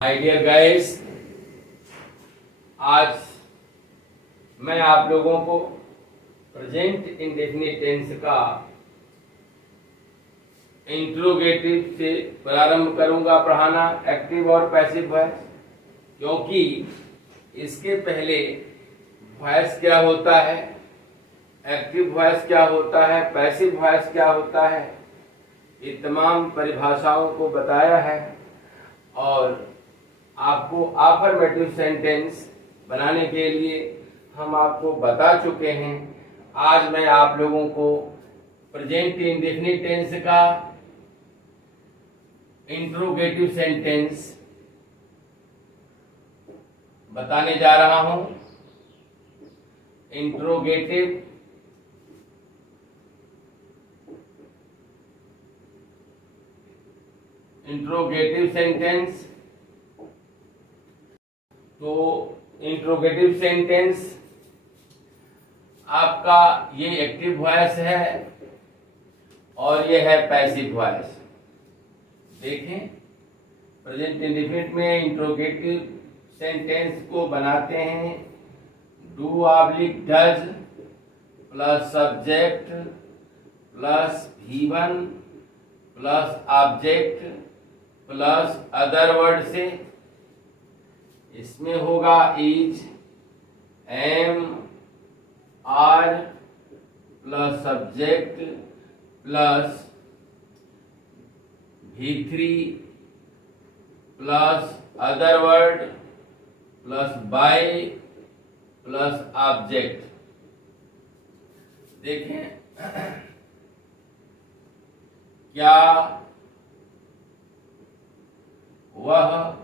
My dear guys, आज मैं आप लोगों को प्रेजेंट इंडेफिनिट टेंस का इंट्रोगेटिव से प्रारंभ करूंगा पढ़ाना, एक्टिव और पैसिव वॉइस। क्योंकि इसके पहले वॉइस क्या होता है, एक्टिव वॉइस क्या होता है, पैसिव वॉइस क्या होता है, ये तमाम परिभाषाओं को बताया है और आपको अफर्मेटिव सेंटेंस बनाने के लिए हम आपको बता चुके हैं। आज मैं आप लोगों को प्रेजेंट इंडेफिनिट टेंस का इंट्रोगेटिव सेंटेंस बताने जा रहा हूं। Interrogative sentence. तो इंट्रोगेटिव सेंटेंस आपका ये एक्टिव वॉइस है और ये है पैसिव वॉइस। देखें, प्रेजेंट इंडेफिनिट में इंट्रोगेटिव सेंटेंस को बनाते हैं do oblique does plus subject plus V1 plus object plus other word से। इसमें होगा is, am, are plus subject plus V3 plus other word plus by plus object. देखें क्या वह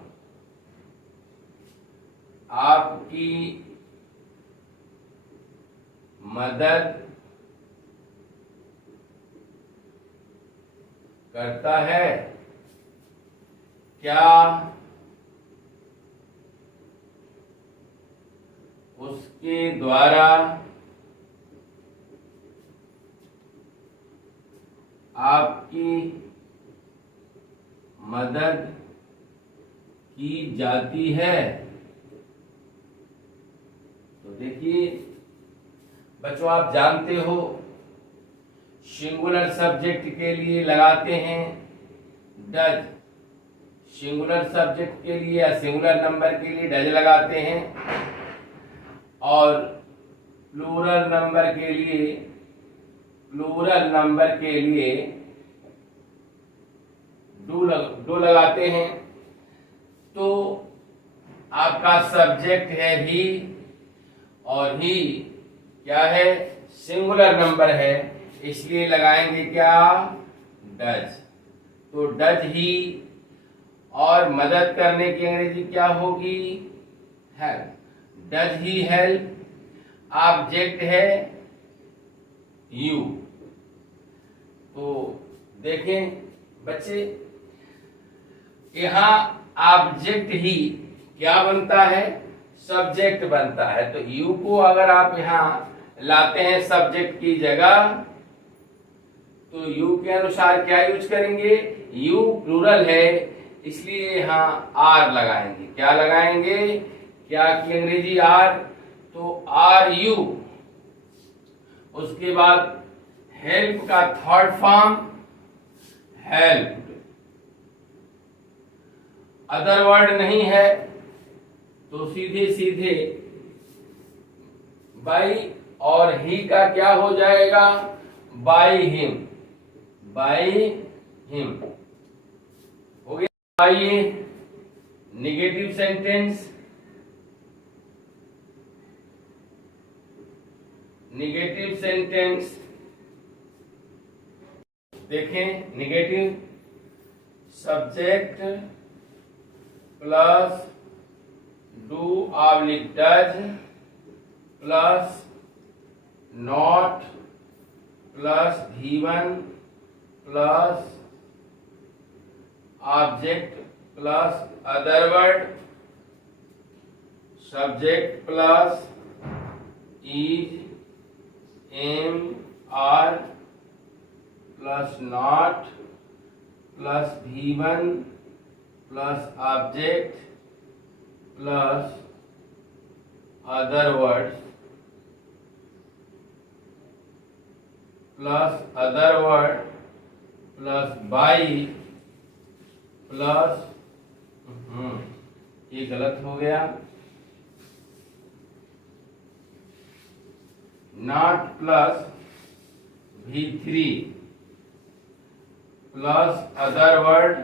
आपकी मदद करता है? क्या उसके द्वारा आपकी मदद की जाती है? तो देखिए बच्चों, आप जानते हो सिंगुलर सब्जेक्ट के लिए लगाते हैं डज। सिंगुलर सब्जेक्ट के लिए या सिंगुलर नंबर के लिए डज लगाते हैं और प्लूरल नंबर के लिए डू लगाते हैं। तो आपका सब्जेक्ट है ही और ही क्या है, सिंगुलर नंबर है, इसलिए लगाएंगे क्या, डज। तो डज ही और मदद करने की अंग्रेजी क्या होगी, help. Does he help, object है यू। तो देखें बच्चे, यहां ऑब्जेक्ट ही क्या बनता है, सब्जेक्ट बनता है। तो यू को अगर आप यहां लाते हैं सब्जेक्ट की जगह, तो यू के अनुसार क्या यूज करेंगे, यू प्लूरल है इसलिए यहां आर लगाएंगे। क्या लगाएंगे, क्या की अंग्रेजी आर, तो आर यू। उसके बाद हेल्प का third form help. Other word नहीं है तो सीधे सीधे बाई और ही का क्या हो जाएगा, बाई हिम। बाई हिम हो गया। आइए निगेटिव सेंटेंस। निगेटिव सेंटेंस देखें, negative subject plus do oblique does plus not plus V1 plus object plus other word, subject plus is, am, are plus not plus V1 plus object plus other words plus other word plus by plus ये गलत हो गया, not plus V3 plus other word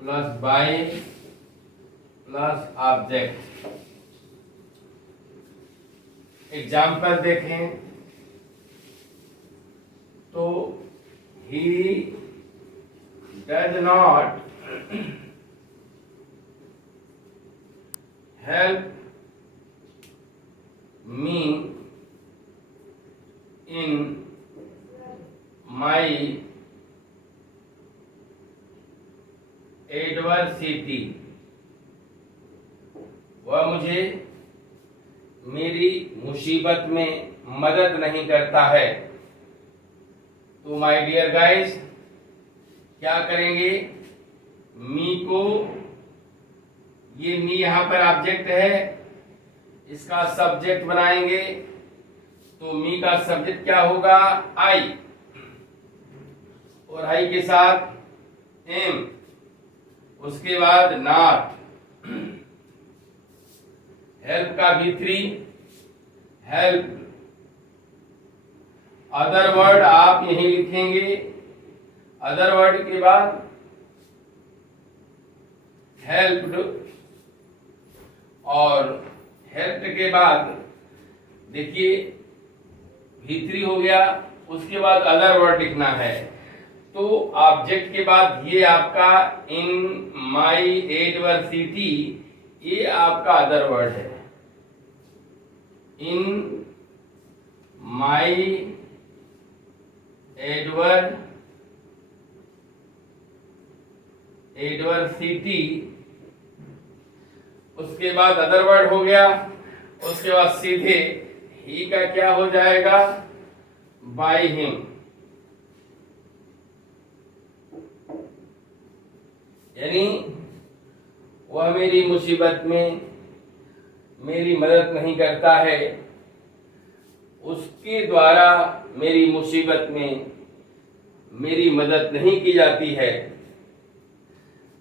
plus by plus object. Example देखें तो he does not help me in my adversity। वह मुझे मेरी मुसीबत में मदद नहीं करता है। तो माय डियर गाइस क्या करेंगे, मी को, ये मी यहां पर ऑब्जेक्ट है, इसका सब्जेक्ट बनाएंगे। तो मी का सब्जेक्ट क्या होगा, आई, और आई के साथ एम, उसके बाद नॉट, हेल्प का V3 हेल्प, अदर वर्ड आप यहीं लिखेंगे, अदर वर्ड के बाद हेल्प्ड, और हेल्प के बाद देखिए V3 हो गया, उसके बाद अदर वर्ड लिखना है। तो ऑब्जेक्ट के बाद ये आपका इन माई एडवर्सिटी, ये आपका अदर वर्ड है। इन माई एडवर्सिटी, उसके बाद अदर वर्ड हो गया, उसके बाद सीधे ही का क्या हो जाएगा, बाय हिम। यानी वह मेरी मुसीबत में मेरी मदद नहीं करता है, उसके द्वारा मेरी मुसीबत में मेरी मदद नहीं की जाती है।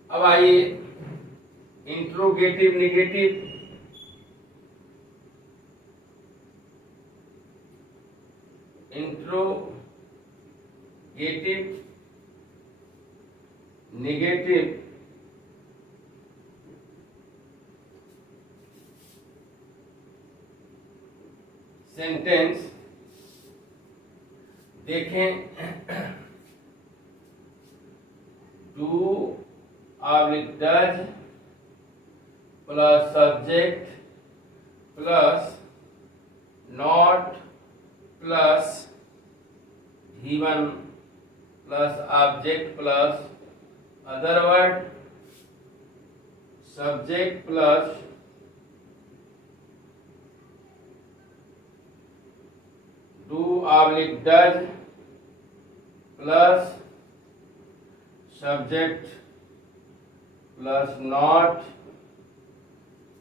अब आइए interrogative negative. Interrogative negative sentence देखें, do does plus subject plus not plus V1 plus object plus other word, subject plus do does plus subject plus not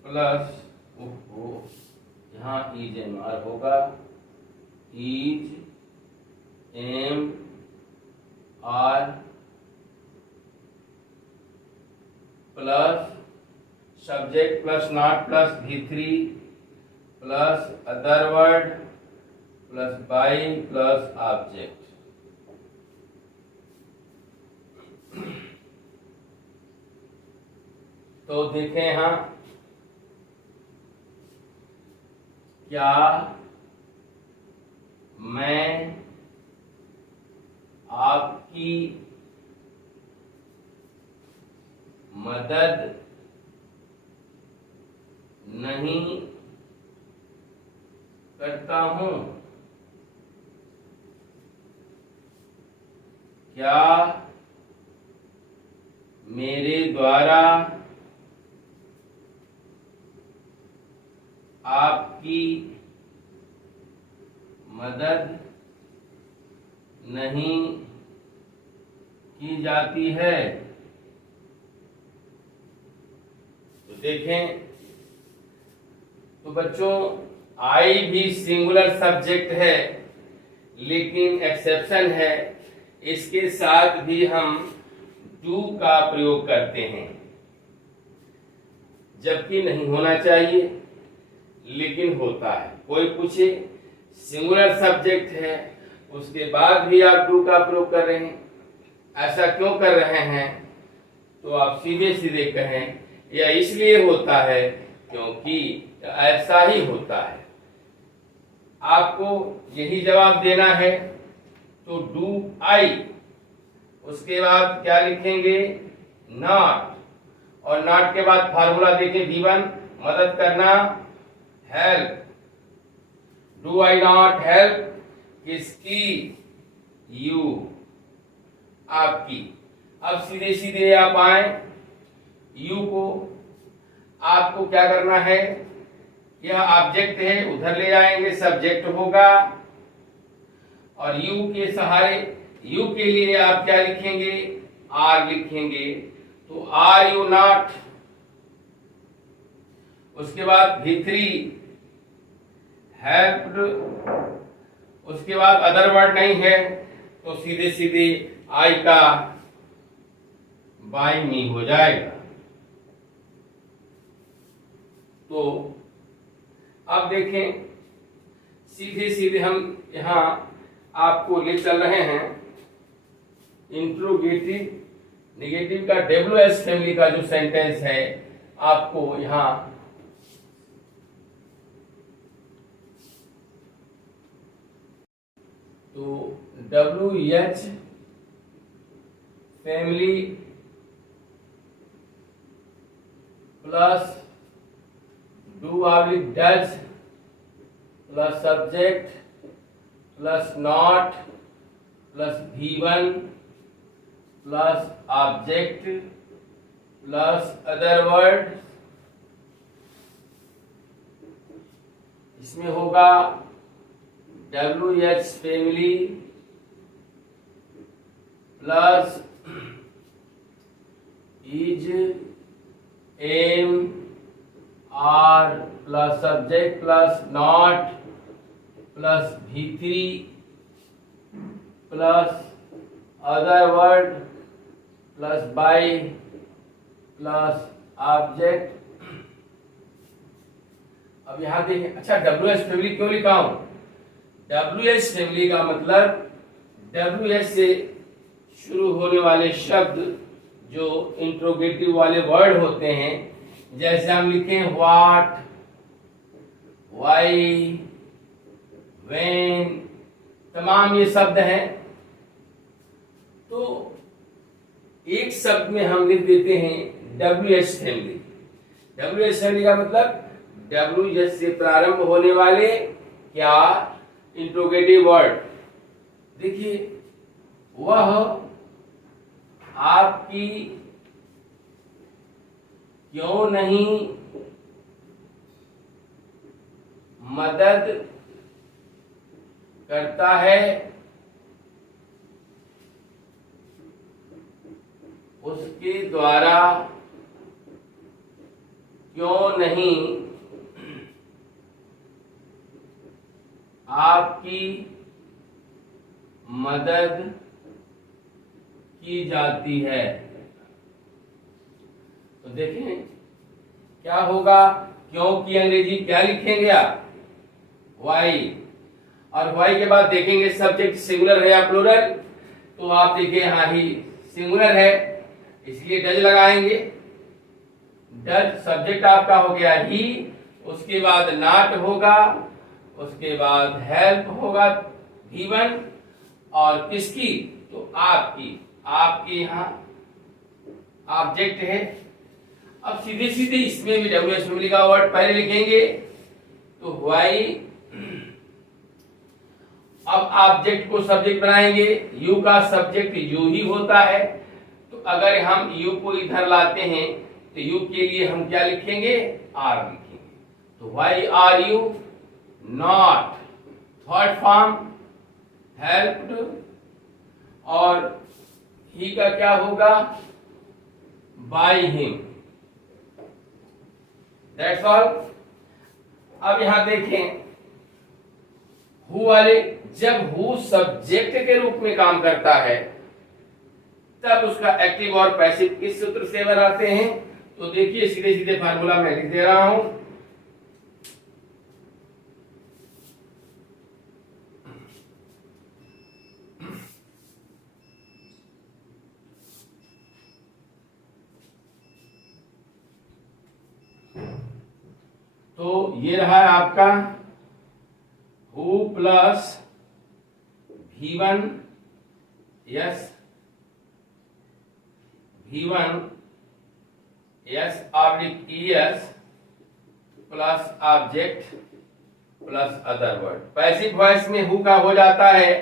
plus, यहाँ इज एम आर होगा, is am are plus subject plus not plus V3 plus other word plus by plus object. तो देखें यहां, क्या मैं आपकी मदद नहीं करता हूं? क्या मेरे द्वारा आपकी मदद नहीं की जाती है? देखें तो बच्चों आई भी सिंगुलर सब्जेक्ट है, लेकिन एक्सेप्शन है, इसके साथ भी हम डू का प्रयोग करते हैं, जबकि नहीं होना चाहिए लेकिन होता है। कोई पूछे सिंगुलर सब्जेक्ट है उसके बाद भी आप डू का प्रयोग कर रहे हैं, ऐसा क्यों कर रहे हैं? तो आप सीधे सीधे कहें यह इसलिए होता है क्योंकि ऐसा ही होता है। आपको यही जवाब देना है। तो डू आई, उसके बाद क्या लिखेंगे? नॉट, और नॉट के बाद फार्मूला देके V1 मदद करना, help. Do I not help किसकी? यू, आपकी। अब सीधे सीधे आप आए यू को, आपको क्या करना है? यह ऑब्जेक्ट है, उधर ले जाएंगे, सब्जेक्ट होगा, और यू के सहारे, यू के लिए आप क्या लिखेंगे? आर लिखेंगे। तो आर यू नॉट, उसके बाद V3 हेल्प्ड, उसके बाद अदर वर्ड नहीं है तो सीधे सीधे आई का बाय मी हो जाएगा। तो अब देखें, सीधे सीधे हम यहां आपको ले चल रहे हैं इंट्रोगेटिव नेगेटिव का WH फैमिली का जो सेंटेंस है, आपको यहां तो WH family plus do oblique does plus subject plus not plus V1 plus object plus other word, इसमें होगा WH family plus is, am, are plus subject plus not plus V3 plus other word plus by plus object. अब यहां देखें, अच्छा WH family क्यों लिखा हूं? WH family का मतलब WH से शुरू होने वाले शब्द जो इंट्रोगेटिव वाले वर्ड होते हैं, जैसे हम लिखें व्हाट, व्हाई, व्हेन, तमाम ये शब्द हैं। तो एक शब्द में हम लिख देते हैं WH फैमिली। WH फैमिली का मतलब WH से प्रारंभ होने वाले क्या? Interrogative word. देखिए, वह आपकी क्यों नहीं मदद करता है? उसके द्वारा क्यों नहीं आपकी मदद की जाती है? तो देखें क्या होगा, क्यों की अंग्रेजी क्या लिखेंगे आप? वाई, और वाई के बाद देखेंगे सब्जेक्ट सिंगुलर है या प्लूरल, तो आप देखिए यहां ही सिंगुलर है इसलिए डज लगाएंगे। डज सब्जेक्ट आपका हो गया ही, उसके बाद नॉट होगा, उसके बाद हेल्प होगा V1, और किसकी? तो आपकी, आपके यहां ऑब्जेक्ट है। अब सीधे सीधे इसमें भी WH फैमिली का वर्ड पहले लिखेंगे, तो वाई, अब ऑब्जेक्ट को सब्जेक्ट बनाएंगे, यू का सब्जेक्ट यू ही होता है, तो अगर हम यू को इधर लाते हैं तो यू के लिए हम क्या लिखेंगे? आर लिखेंगे। तो why are you not, third form helped, और ही का क्या होगा? By him. That's all. अब यहां देखें, हु वाले, जब हु सब्जेक्ट के रूप में काम करता है तब उसका एक्टिव और पैसिव किस सूत्र से बनाते हैं? तो देखिए, सीधे सीधे फार्मूला मैं लिख दे रहा हूं। तो ये रहा आपका who plus V1 S oblique ES plus object plus other word. Passive voice में हु का हो जाता है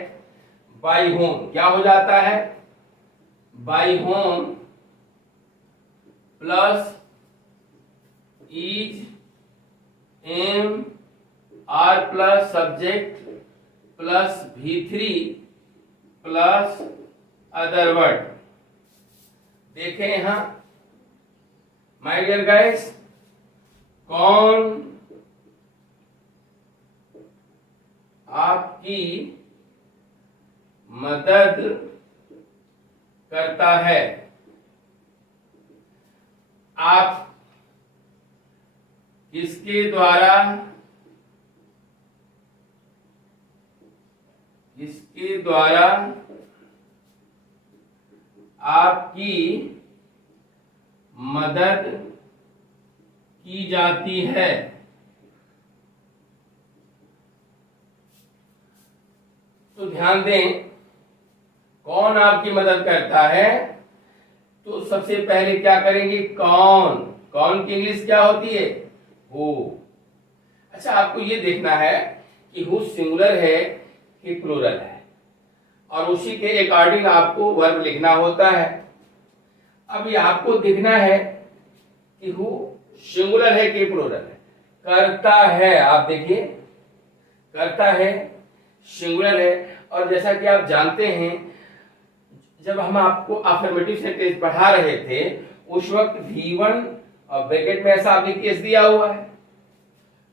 बाई होम। क्या हो जाता है? By whom plus is am are plus subject plus V3 plus other word. देखें यहां माय डियर गाइस, कौन आपकी मदद करता है? आप किसके द्वारा आपकी मदद की जाती है? तो ध्यान दें, कौन आपकी मदद करता है? तो सबसे पहले क्या करेंगे? कौन की इंग्लिश क्या होती है? हु। अच्छा, आपको ये देखना है कि हु सिंगुलर है कि प्लूरल है, और उसी के अकॉर्डिंग आपको वर्ब लिखना होता है। अब ये आपको देखना है कि हु सिंगुलर है कि प्लूरल है। करता है, आप देखिए, करता है सिंगुलर है। और जैसा कि आप जानते हैं, जब हम आपको अफर्मेटिव सेंटेंस पढ़ा रहे थे उस वक्त V1 और ब्रैकेट में ऐसा ऑब्लिक एस दिया हुआ है।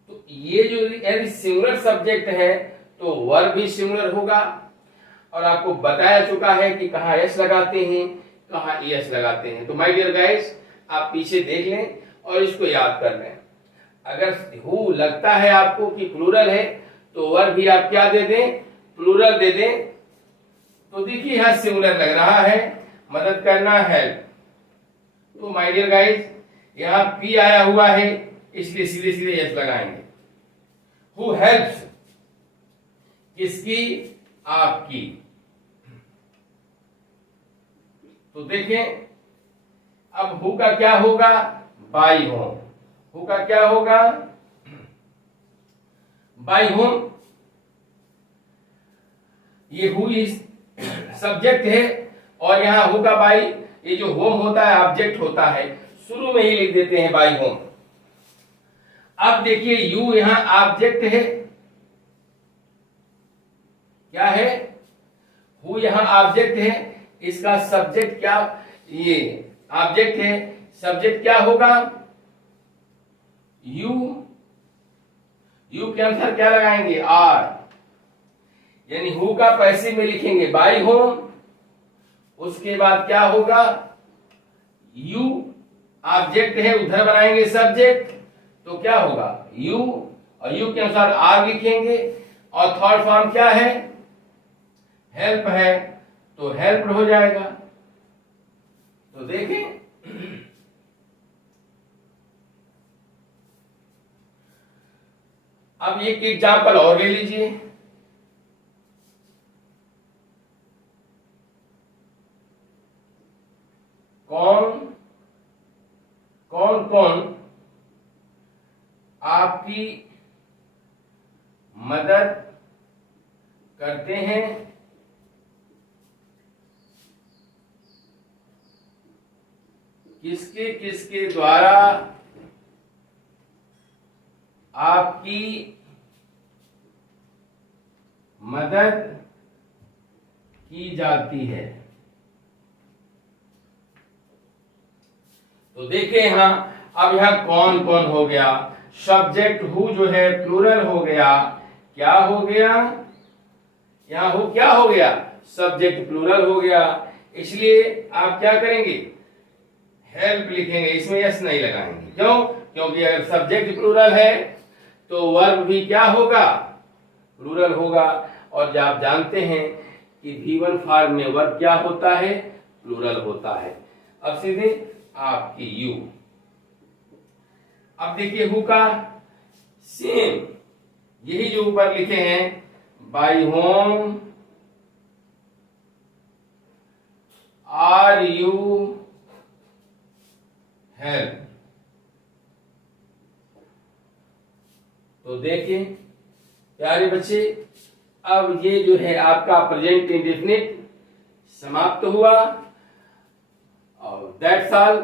तो ये जो यदि सिंगुलर सब्जेक्ट है तो वर्ब भी सिंगुलर होगा। और आपको बताया चुका है कि कहाँ एस लगाते हैं, कहाँ एस लगाते हैं। तो माय डियर गाइस, आप पीछे देख लें और इसको याद कर लें। अगर हु लगता है आपको कि प्लूरल है तो वर्ब भी आप क्या दे दें? प्लूरल दे दें। तो देखिए, यहां सिंगुलर लग रहा है, मदद करना हेल्प। तो माय डियर गाइस, यहां पी आया हुआ है, इसलिए सीधे सीधे यस लगाएंगे। हु हेल्प्स, किसकी? आपकी। तो देखें, अब हु का क्या होगा? By home. हु का क्या होगा? By home. ये हु इज सब्जेक्ट है, और यहां हु का बाई, ये जो होम होता है ऑब्जेक्ट होता है, शुरू में ही लिख देते हैं बाई होम। अब देखिए, यू यहां ऑब्जेक्ट है। क्या है? हु यहां ऑब्जेक्ट है, इसका सब्जेक्ट क्या? ये ऑब्जेक्ट है, सब्जेक्ट क्या होगा? यू। यू के अनुसार क्या लगाएंगे? आर। यानी हु का पैसिव में लिखेंगे बाई होम, उसके बाद क्या होगा? यू ऑब्जेक्ट है, उधर बनाएंगे सब्जेक्ट, तो क्या होगा? यू, और यू के अनुसार आर लिखेंगे। और थर्ड फॉर्म क्या है? हेल्प है, तो हेल्प हो जाएगा। तो देखें, अब एक एग्जाम्पल और ले लीजिए। कौन आपकी मदद करते हैं? किसके द्वारा आपकी मदद की जाती है? तो देखें, यहां अब यहाँ कौन कौन हो गया, सब्जेक्ट हु जो है प्लूरल हो गया, क्या हो गया, यहाँ हु क्या हो गया, सब्जेक्ट प्लूरल हो गया। इसलिए आप क्या करेंगे, हेल्प लिखेंगे, इसमें यस नहीं लगाएंगे। क्यों? क्योंकि अगर सब्जेक्ट प्लूरल है तो वर्ब भी क्या होगा, प्लूरल होगा। और आप जानते हैं कि V1 फॉर्म में वर्ब क्या होता है, प्लूरल होता है। अब सीधे आपकी यू। अब देखिए हु का सेम, यही जो ऊपर लिखे हैं, by whom are you help. तो देखिए प्यारे बच्चे, अब ये जो है आपका प्रेजेंट इंडेफिनिट समाप्त हुआ। और दैट्स ऑल।